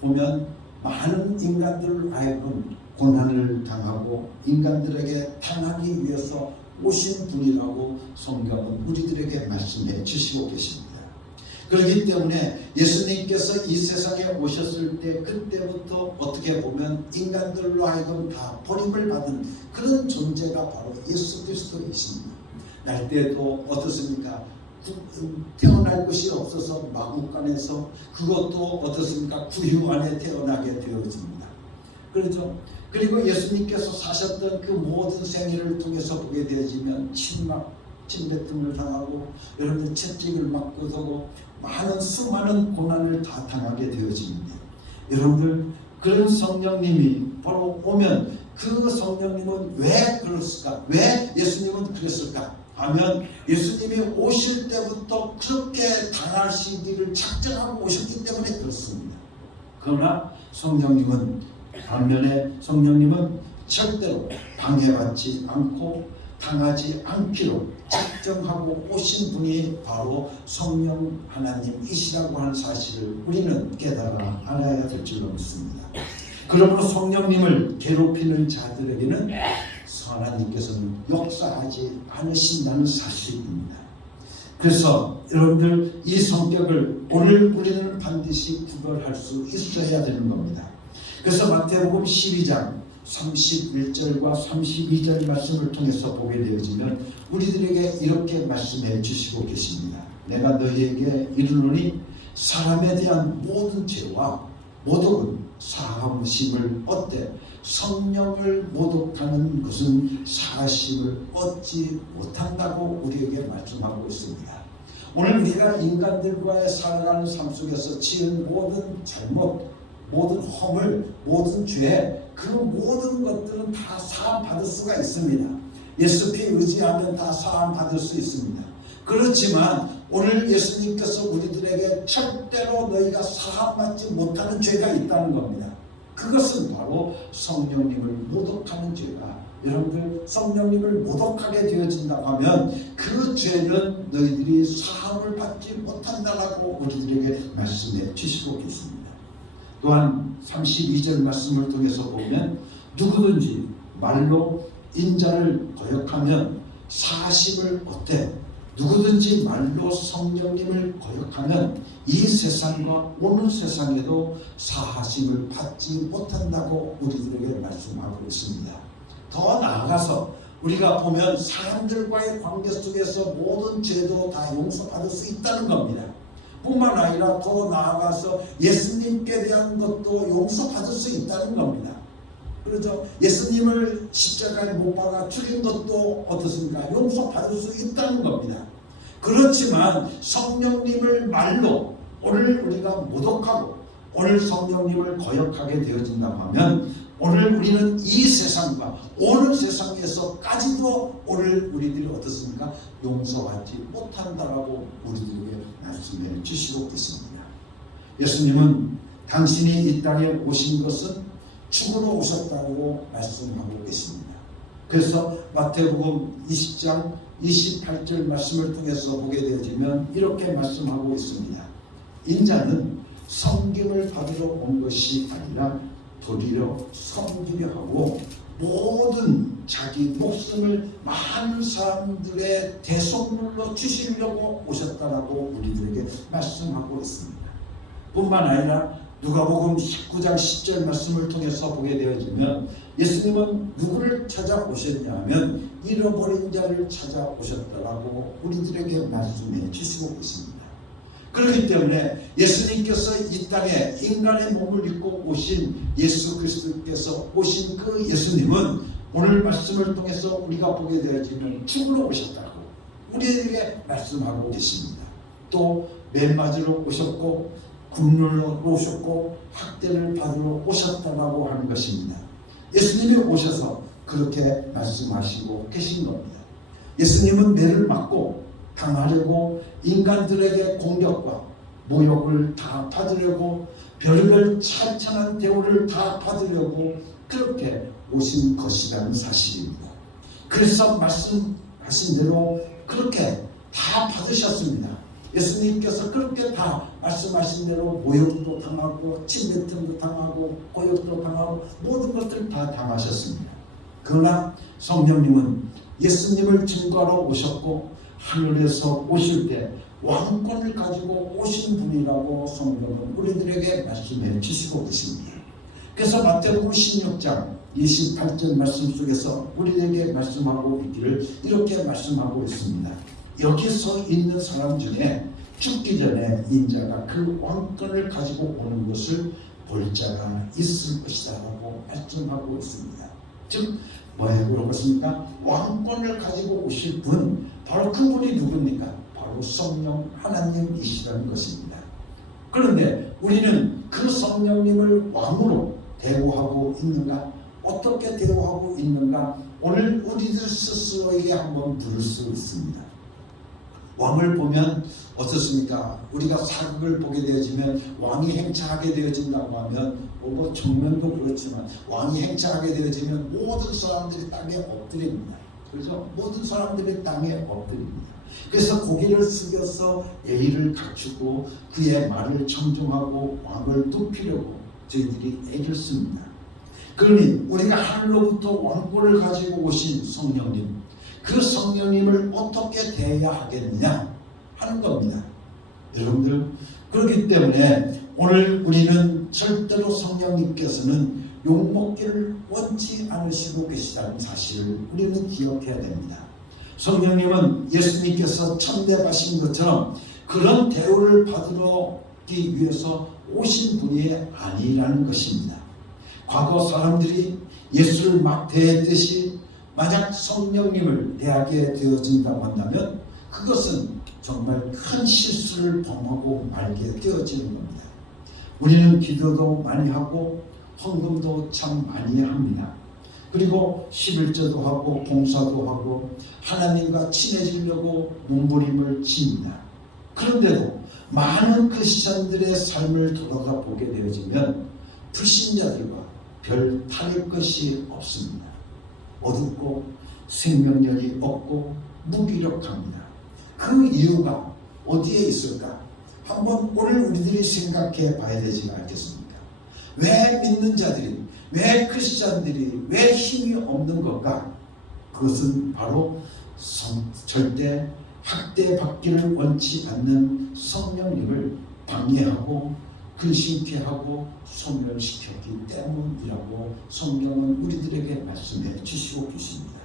보면 많은 인간들을 하여금 고난을 당하고 인간들에게 당하기 위해서 오신 분이라고 성경은 우리들에게 말씀해 주시고 계십니다. 그렇기 때문에 예수님께서 이 세상에 오셨을 때 그때부터 어떻게 보면 인간들로 하여금 다 버림을 받은 그런 존재가 바로 예수 그리스도이십니다. 날 때도 어떻습니까? 태어날 곳이 없어서 마국간에서 그것도 어떻습니까? 구유 안에 태어나게 되어집니다. 그렇죠? 그리고 예수님께서 사셨던 그 모든 생애를 통해서 보게 되어지면 침뱉음을 당하고 여러분들 채찍을 맞고 서고 많은 수많은 고난을 다 당하게 되어집니다. 여러분들 그런 성령님이 바로 오면 그 성령님은 왜 그랬을까? 왜 예수님은 그랬을까? 하면 예수님이 오실 때부터 그렇게 당하시기를 작정하고 오셨기 때문에 그렇습니다. 그러나 반면에 성령님은 절대로 방해받지 않고 당하지 않기로 작정하고 오신 분이 바로 성령 하나님이시라고 하는 사실을 우리는 깨달아 알아야 될 줄로 믿습니다. 그러므로 성령님을 괴롭히는 자들에게는 하나님께서는 역사하지 않으신다는 사실입니다. 그래서 여러분들 이 성격을 오늘 우리는 반드시 구별할 수 있어야 되는 겁니다. 그래서 마태복음 12장 31절과 32절 말씀을 통해서 보게 되어지면 우리들에게 이렇게 말씀해 주시고 계십니다. 내가 너희에게 이르노니 사람에 대한 모든 죄와 모독은 사함심을 얻되 성령을 모독하는 것은 사심을 얻지 못한다고 우리에게 말씀하고 있습니다. 오늘 우리가 인간들과의 살아가는 삶 속에서 지은 모든 잘못, 모든 허물, 모든 죄, 그 모든 것들은 다 사함 받을 수가 있습니다. 예수 피 의지하면 다 사함 받을 수 있습니다. 그렇지만 오늘 예수님께서 우리들에게 절대로 너희가 사함 받지 못하는 죄가 있다는 겁니다. 그것은 바로 성령님을 모독하는 죄가, 여러분들 성령님을 모독하게 되어진다고 하면 그 죄는 너희들이 사함을 받지 못한다라고 우리들에게 말씀해 주시고 계십니다. 또한 32절 말씀을 통해서 보면 누구든지 말로 인자를 거역하면 사심을 얻되 누구든지 말로 성령님을 거역하면 이 세상과 오는 세상에도 사하심을 받지 못한다고 우리들에게 말씀하고 있습니다. 더 나아가서 우리가 보면 사람들과의 관계 속에서 모든 죄도 다 용서받을 수 있다는 겁니다. 뿐만 아니라 더 나아가서 예수님께 대한 것도 용서받을 수 있다는 겁니다. 그렇죠? 예수님을 십자가에 못 박아 죽인 것도 어떻습니까? 용서받을 수 있다는 겁니다. 그렇지만 성령님을 말로 오늘 우리가 모독하고 오늘 성령님을 거역하게 되어진다고 하면 오늘 우리는 이 세상과 오는 세상에서까지도 오늘 우리들이 어떻습니까? 용서받지 못한다라고 우리들에게 말씀해 주시고 있습니다. 예수님은 당신이 이 땅에 오신 것은 죽으러 오셨다고 말씀하고 계십니다. 그래서 마태복음 20장 28절 말씀을 통해서 보게 되어지면 이렇게 말씀하고 있습니다. 인자는 섬김을 받으러 온 것이 아니라 도리어 섬기려 하고 모든 자기 목숨을 많은 사람들의 대속물로 주시려고 오셨다라고 우리들에게 말씀하고 있습니다. 뿐만 아니라 누가복음 19장 10절 말씀을 통해서 보게 되어지면 예수님은 누구를 찾아오셨냐 하면 잃어버린 자를 찾아오셨다라고 우리들에게 말씀해 주시고 있습니다. 그렇기 때문에 예수님께서 이 땅에 인간의 몸을 입고 오신 예수 그리스도께서 오신 그 예수님은 오늘 말씀을 통해서 우리가 보게 되어지면 죽으러 오셨다고 우리에게 말씀하고 계십니다. 또 맨 맞으러 오셨고 굶으러 오셨고 학대를 받으러 오셨다라고 하는 것입니다. 예수님이 오셔서 그렇게 말씀하시고 계신 겁니다. 예수님은 매를 맞고 당하려고 인간들에게 공격과 모욕을 다 받으려고 별별 찬찬한 대우를 다 받으려고 그렇게 오신 것이라는 사실입니다. 그래서 말씀하신 대로 그렇게 다 받으셨습니다. 예수님께서 그렇게 다 말씀하신 대로 모욕도 당하고 침뱉음도 당하고 고욕도 당하고 모든 것들 다 당하셨습니다. 그러나 성령님은 예수님을 증거하러 오셨고 하늘에서 오실 때 왕권을 가지고 오신 분이라고 성경은 우리들에게 말씀해 주시고 계십니다. 그래서 마태복음 16장 28절 말씀 속에서 우리에게 말씀하고 있기를 이렇게 말씀하고 있습니다. 여기 서 있는 사람 중에 죽기 전에 인자가 그 왕권을 가지고 오는 것을 볼 자가 있을 것이다 라고 말씀하고 있습니다. 즉 뭐라고 그렇습니까? 왕권을 가지고 오실 분, 바로 그분이 누굽니까? 바로 성령 하나님이시라는 것입니다. 그런데 우리는 그 성령님을 왕으로 대우하고 있는가? 어떻게 대우하고 있는가? 오늘 우리들 스스로에게 한번 물을 수 있습니다. 왕을 보면 어떻습니까? 우리가 사극을 보게 되어지면 왕이 행차하게 되어진다고 하면 뭐 정면도 그렇지만 왕이 행차하게 되어지면 모든 사람들이 땅에 엎드립니다. 그래서 모든 사람들이 땅에 엎드립니다. 그래서 고개를 숙여서 예의를 갖추고 그의 말을 청종하고 왕을 눕히려고 저희들이 애를 씁니다. 그러니 우리가 하늘로부터 왕권을 가지고 오신 성령님, 그 성령님을 어떻게 대해야 하겠느냐 하는 겁니다. 여러분들, 그렇기 때문에 오늘 우리는 절대로 성령님께서는 욕먹기를 원치 않으시고 계시다는 사실을 우리는 기억해야 됩니다. 성령님은 예수님께서 참배하신 것처럼 그런 대우를 받으러기 위해서 오신 분이 아니라는 것입니다. 과거 사람들이 예수를 막 대했듯이 만약 성령님을 대하게 되어진다고 한다면 그것은 정말 큰 실수를 범하고 말게 되어지는 겁니다. 우리는 기도도 많이 하고 헌금도 참 많이 합니다. 그리고 11조도 하고 봉사도 하고 하나님과 친해지려고 몸부림을 칩니다. 그런데도 많은 크리스천들의 삶을 돌아가 보게 되어지면 불신자들과 별 다를 것이 없습니다. 어둡고 생명력이 없고 무기력합니다. 그 이유가 어디에 있을까? 한번 오늘 우리들이 생각해 봐야 되지 않겠습니까? 왜 믿는 자들이, 왜 크리스찬들이 왜 힘이 없는 걸까? 그것은 바로 절대 학대받기를 원치 않는 성령님을 방해하고 근심케 하고 소멸시켰기 때문이라고 성경은 우리들에게 말씀해 주시고 계십니다.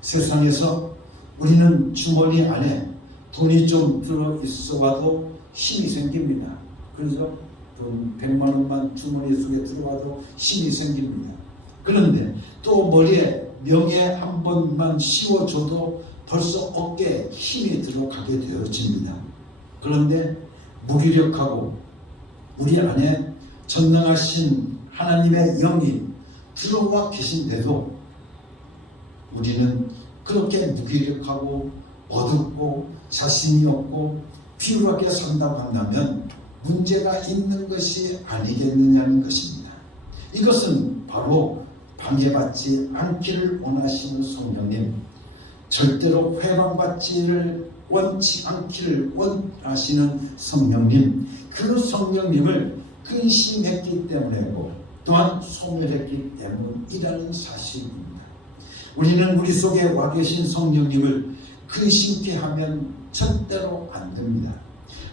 세상에서 우리는 주머니 안에 돈이 좀 들어 있어봐도 힘이 생깁니다. 그래서 돈 100만 원만 주머니 속에 들어와도 힘이 생깁니다. 그런데 또 머리에 명예 한 번만 씌워줘도 벌써 어깨에 힘이 들어가게 되어집니다. 그런데 무기력하고 우리 안에 전능하신 하나님의 영이 들어와 계신데도 우리는 그렇게 무기력하고 어둡고 자신이 없고 피곤하게 산다고 한다면 문제가 있는 것이 아니겠느냐는 것입니다. 이것은 바로 방해받지 않기를 원하시는 성령님, 절대로 회방받지를 원치 않기를 원하시는 성령님, 그 성령님을 근심했기 때문이고 또한 소멸했기 때문이라는 사실입니다. 우리는 우리 속에 와 계신 성령님을 근심케 하면 절대로 안 됩니다.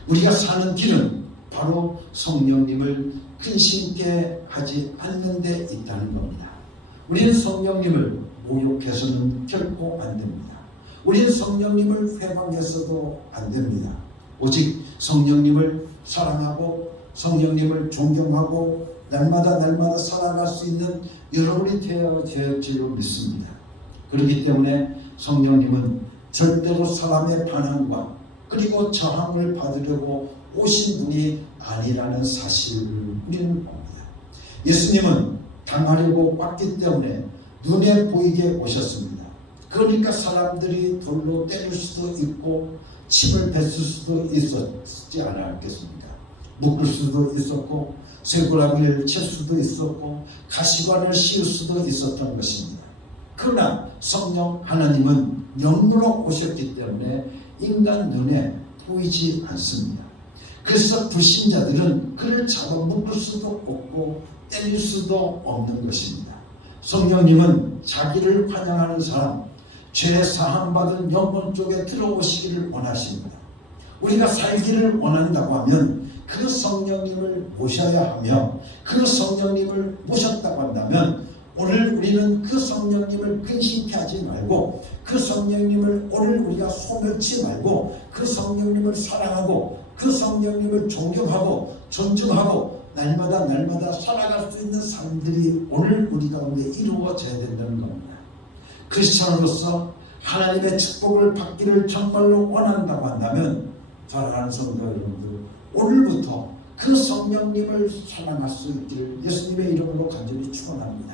우리가 사는 길은 바로 성령님을 근심케 하지 않는 데 있다는 겁니다. 우리는 성령님을 모욕해서는 결코 안 됩니다. 우리는 성령님을 회방해서도 안 됩니다. 오직 성령님을 사랑하고 성령님을 존경하고 날마다 살아갈 수 있는 여러분이 되어질 줄로 믿습니다. 그렇기 때문에 성령님은 절대로 사람의 반항과 그리고 저항을 받으려고 오신 분이 아니라는 사실을 우리는 봅니다. 예수님은 당하려고 왔기 때문에 눈에 보이게 오셨습니다. 그러니까 사람들이 돌로 때릴 수도 있고 침을 뱉을 수도 있었지 않았겠습니까? 묶을 수도 있었고 쇠고라미를 칠 수도 있었고 가시관을 씌울 수도 있었던 것입니다. 그러나 성령 하나님은 영으로 오셨기 때문에 인간 눈에 보이지 않습니다. 그래서 불신자들은 그를 잡아 묶을 수도 없고 때릴 수도 없는 것입니다. 성령님은 자기를 환영하는 사람, 죄 사함받은 영혼 쪽에 들어오시기를 원하십니다. 우리가 살기를 원한다고 하면 그 성령님을 모셔야 하며 그 성령님을 모셨다고 한다면 오늘 우리는 그 성령님을 근심케 하지 말고 그 성령님을 오늘 우리가 소멸치 말고 그 성령님을 사랑하고 그 성령님을 존경하고 존중하고 날마다 살아갈 수 있는 삶들이 오늘 우리 가운데 이루어져야 된다는 겁니다. 크리스천으로서 하나님의 축복을 받기를 정말로 원한다고 한다면 사랑하는 성도 여러분들, 오늘부터 그 성령님을 사랑할 수 있기를 예수님의 이름으로 간절히 축원합니다.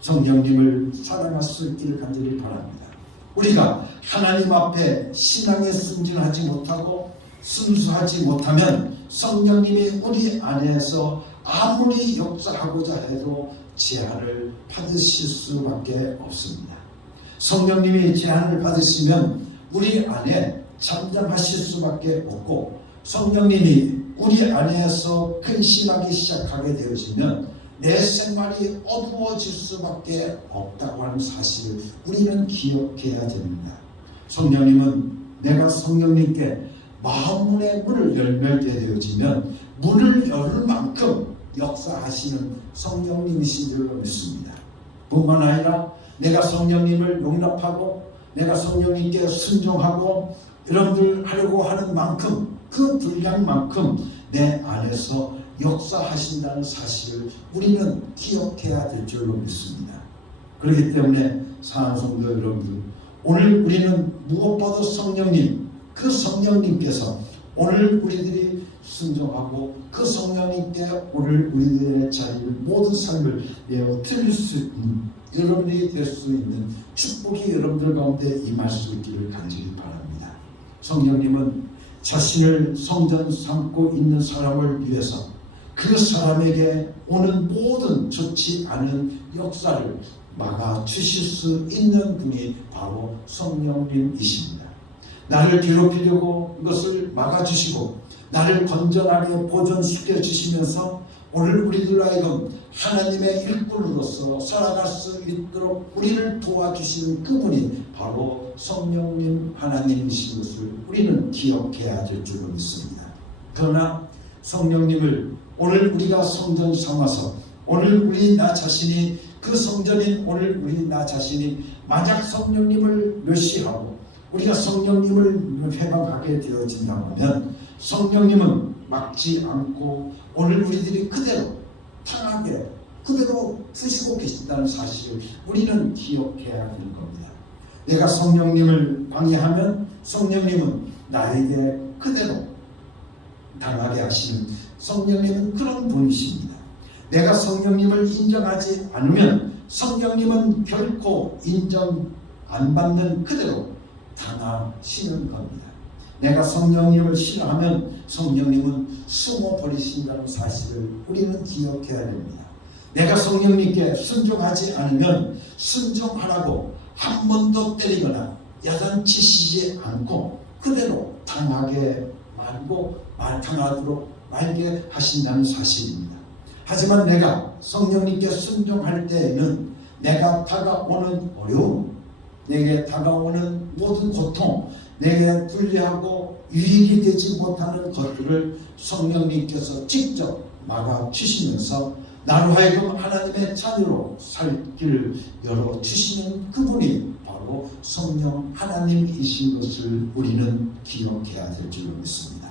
성령님을 사랑할 수 있기를 간절히 바랍니다. 우리가 하나님 앞에 신앙에 순진하지 못하고 순수하지 못하면 성령님이 우리 안에서 아무리 역사하고자 해도 제한을 받으실 수밖에 없습니다. 성령님이 제한을 받으시면 우리 안에 잠잠하실 수밖에 없고 성령님이 우리 안에서 근심하기 시작하게 되어지면 내 생활이 어두워질 수밖에 없다고 하는 사실을 우리는 기억해야 됩니다. 성령님은 내가 성령님께 마음문의 문을 열게 되어지면 문을 열 만큼 역사하시는 성령님이신 줄로 믿습니다. 뿐만 아니라 내가 성령님을 용납하고 내가 성령님께 순종하고 여러분들 하려고 하는 만큼 그 분량만큼 내 안에서 역사하신다는 사실을 우리는 기억해야 될 줄로 믿습니다. 그렇기 때문에 사랑하는 성도 여러분들, 오늘 우리는 무엇보다 성령님 그 성령님께서 오늘 우리들이 순종하고 그 성령님께 오늘 우리들의 자리를 모든 삶을 내어 드릴 수 있는 여러분이 될 수 있는 축복이 여러분들 가운데 임할 수 있기를 간절히 바랍니다. 성령님은 자신을 성전 삼고 있는 사람을 위해서 그 사람에게 오는 모든 좋지 않은 역사를 막아 주실 수 있는 분이 바로 성령님이십니다. 나를 괴롭히려고 이것을 막아주시고 나를 건전하게 보존시켜 주시면서 오늘 우리들 하여금 하나님의 일꾼으로서 살아갈 수 있도록 우리를 도와주시는 그분이 바로 성령님 하나님이신 것을 우리는 기억해야 될 줄로 믿습니다. 그러나 성령님을 오늘 우리가 성전 삼아서 오늘 우리 나 자신이 그 성전인 오늘 우리 나 자신이 만약 성령님을 멸시하고 우리가 성령님을 회방하게 되어진다면 성령님은 막지 않고 오늘 우리들이 그대로 당하게 그대로 푸시고 계신다는 사실을 우리는 기억해야 하는 겁니다. 내가 성령님을 방해하면 성령님은 나에게 그대로 당하게 하시는 성령님은 그런 분이십니다. 내가 성령님을 인정하지 않으면 성령님은 결코 인정 안 받는 그대로 당하시는 겁니다. 내가 성령님을 싫어하면 성령님은 숨어버리신다는 사실을 우리는 기억해야 됩니다. 내가 성령님께 순종하지 않으면 순종하라고 한 번도 때리거나 야단치시지 않고 그대로 당하게 말고 당하도록 말게 하신다는 사실입니다. 하지만 내가 성령님께 순종할 때에는 내가 다가오는 어려움, 내게 다가오는 모든 고통, 내게 불리하고 유익이 되지 못하는 것들을 성령님께서 직접 막아주시면서 나로 하여금 하나님의 자녀로 살 길을 열어주시는 그분이 바로 성령 하나님이신 것을 우리는 기억해야 될 줄로 믿습니다.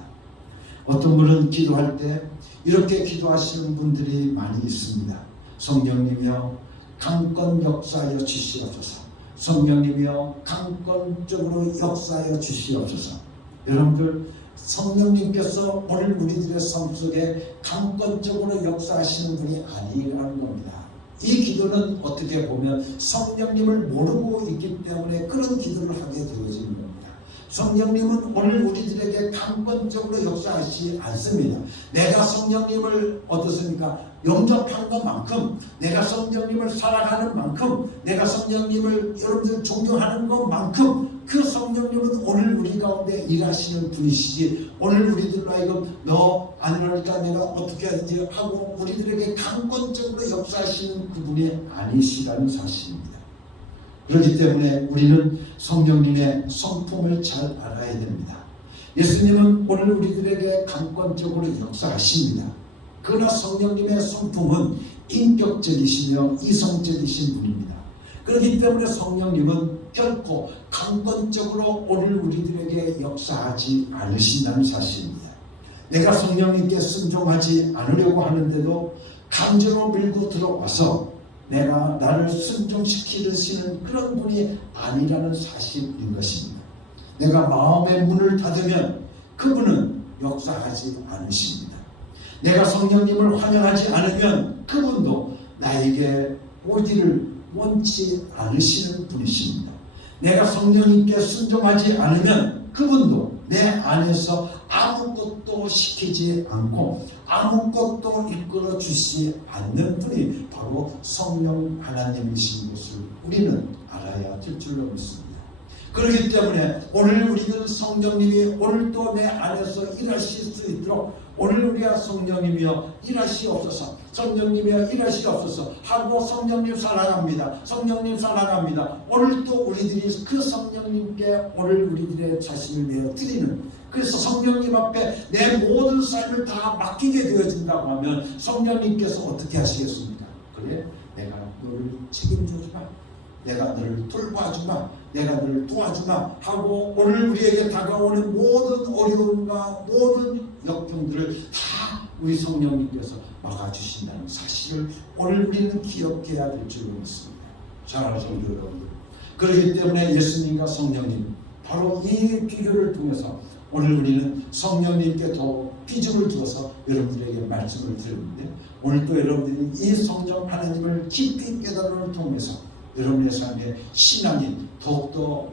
어떤 분은 기도할 때 이렇게 기도하시는 분들이 많이 있습니다. 성령님이여 강권 역사하여 주시옵소서. 성령님이여 강권적으로 역사하여 주시옵소서. 여러분들 성령님께서 오늘 우리들의 삶 속에 강권적으로 역사하시는 분이 아니라는 겁니다. 이 기도는 어떻게 보면 성령님을 모르고 있기 때문에 그런 기도를 하게 되어지는 겁니다. 성령님은 오늘 우리들에게 강권적으로 역사하시지 않습니다. 내가 성령님을 어떻습니까? 영접한 것만큼, 내가 성령님을 사랑하는 만큼, 내가 성령님을 여러분들 존경하는 것만큼 그 성령님은 오늘 우리 가운데 일하시는 분이시지 오늘 우리들로 하여금 너 아니니까 내가 어떻게 하지 하고 우리들에게 강권적으로 역사하시는 그분이 아니시라는 사실입니다. 그렇기 때문에 우리는 성령님의 성품을 잘 알아야 됩니다. 예수님은 오늘 우리들에게 강권적으로 역사하십니다. 그러나 성령님의 성품은 인격적이시며 이성적이신 분입니다. 그렇기 때문에 성령님은 결코 강권적으로 오늘 우리들에게 역사하지 않으신다는 사실입니다. 내가 성령님께 순종하지 않으려고 하는데도 강제로 밀고 들어와서 내가 나를 순종시키시는 그런 분이 아니라는 사실인 것입니다. 내가 마음의 문을 닫으면 그분은 역사하지 않으십니다. 내가 성령님을 환영하지 않으면 그분도 나에게 오기를 원치 않으시는 분이십니다. 내가 성령님께 순종하지 않으면 그분도 내 안에서 아무것도 시키지 않고 아무것도 이끌어 주시지 않는 분이 바로 성령 하나님이신 것을 우리는 알아야 될 줄로 믿습니다. 그렇기 때문에 오늘 우리는 성령님이 오늘도 내 안에서 일하실 수 있도록 오늘 우리가 성령님이여 일하시옵소서, 성령님이여 일하시옵소서 하고 성령님 사랑합니다. 성령님 사랑합니다. 오늘도 우리들이 그 성령님께 오늘 우리들의 자신을 내어 드리는, 그래서 성령님 앞에 내 모든 삶을 다 맡기게 되어진다고 하면 성령님께서 어떻게 하시겠습니까? 그래, 내가 너를 책임져주마, 내가 너를 돌봐주마, 내가 너를 도와주마 하고 오늘 우리에게 다가오는 모든 어려움과 모든 역경들을 다 우리 성령님께서 막아주신다는 사실을 오늘 우리는 기억해야 될 줄로 믿습니다. 사랑하는 성도 여러분들, 그렇기 때문에 예수님과 성령님 바로 이 비교를 통해서 오늘 우리는 성령님께 더 비중을 두어서 여러분들에게 말씀을 드리는데, 오늘 또 여러분들이 이 성령 하나님을 깊이 깨달음을 통해서 여러분의 삶에 신앙이 더욱더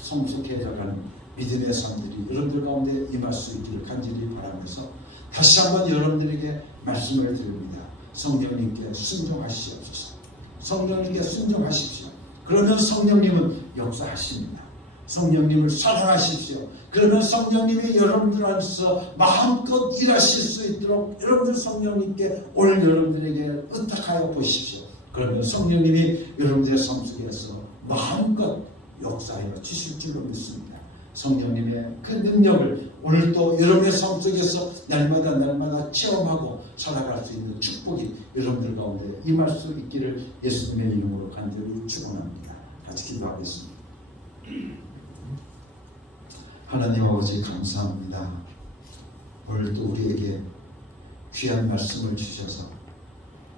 성숙해져가는 믿음의 삶들이 여러분들 가운데 임할 수 있기를 간절히 바라면서 다시 한번 여러분들에게 말씀을 드립니다. 성령님께 순종하시옵소서. 성령님께 순종하십시오. 그러면 성령님은 역사하십니다. 성령님을 사랑하십시오. 그러면 성령님이 여러분들 안에서 마음껏 일하실 수 있도록 여러분들 성령님께 오늘 여러분들에게 의탁하여 보십시오. 그러면 성령님이 여러분들의 삶 속에서 마음껏 역사하여 주실 줄로 믿습니다. 성령님의 그 능력을 오늘 또 여러분의 삶 속에서 날마다 체험하고 살아갈 수 있는 축복이 여러분들 가운데 임할 수 있기를 예수님의 이름으로 간절히 축원합니다. 같이 기도하겠습니다. 하나님 아버지 감사합니다. 오늘 또 우리에게 귀한 말씀을 주셔서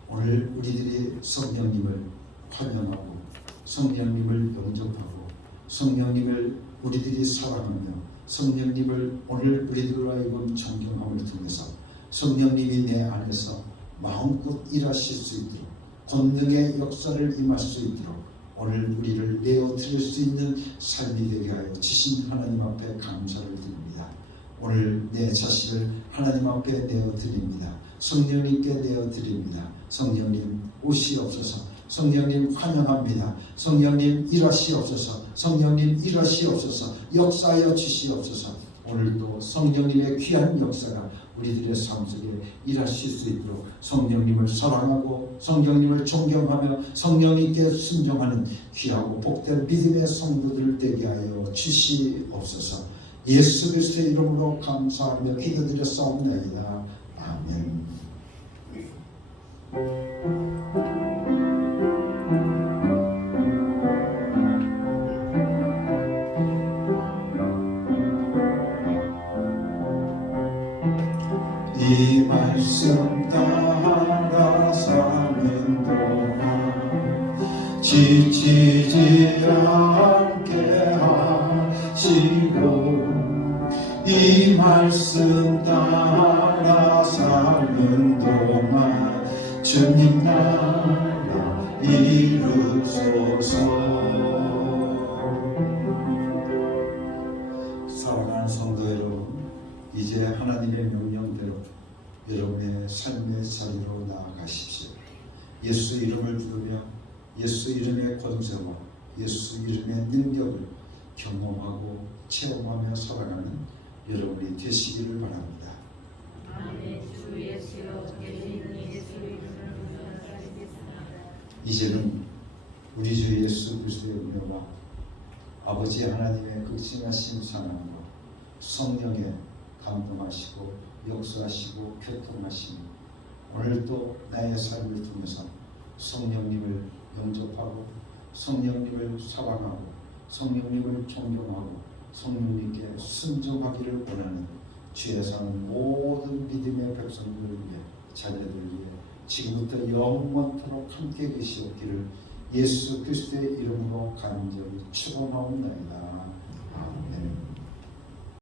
오늘 우리들이 성령님을 환영하고 성령님을 영접하고 성령님을 우리들이 사랑하며 성령님을 오늘 우리들로 하여금 존경함을 통해서 성령님이 내 안에서 마음껏 일하실 수 있도록 권능의 역사를 임할 수 있도록 오늘 우리를 내어드릴 수 있는 삶이 되게 하여 주신 하나님 앞에 감사를 드립니다. 오늘 내 자신을 하나님 앞에 내어드립니다. 성령님께 내어드립니다. 성령님 오시옵소서. 성령님 환영합니다. 성령님 일하시옵소서. 성령님 일하시옵소서. 역사하여 주시옵소서. 오늘도 성령님의 귀한 역사가 우리들의 삶 속에 일하실 수 있도록 성령님을 사랑하고 성령님을 존경하며 성령님께 순종하는 귀하고 복된 믿음의 성도들 되게 하여 주시옵소서. 예수 그리스도의 이름으로 감사하며 기도드렸사옵나이다. 아멘. 이 말씀 따라 사는 동안 지치지 않게 하시고 이 말씀 따라 사는 동안 주님 나라 이루소서. 사랑하는 성도 여러분, 이제 하나님의 명령대로 여러분의 삶의 자리로 나아가십시오. 예수 이름을 부르며 예수 이름의 권세와 예수 이름의 능력을 경험하고 체험하며 살아가는 여러분이 되시기를 바랍니다. 아멘. 주 예수여 계시는 예수 이름을 부르짖습니다. 이제는 우리 주 예수 그리스도의 은혜와 아버지 하나님의 극진하신 사랑과 성령의 감동하시고 역사하시고 교통하시니 오늘도 나의 삶을 통해서 성령님을 영접하고 성령님을 사랑하고 성령님을 존경하고 성령님께 순종하기를 원하는 주에 사는 모든 믿음의 백성들을 위해 자녀들 위해 지금부터 영원토록 함께 계시옵기를 예수 그리스도의 이름으로 간절히 축원하옵나이다. 아멘.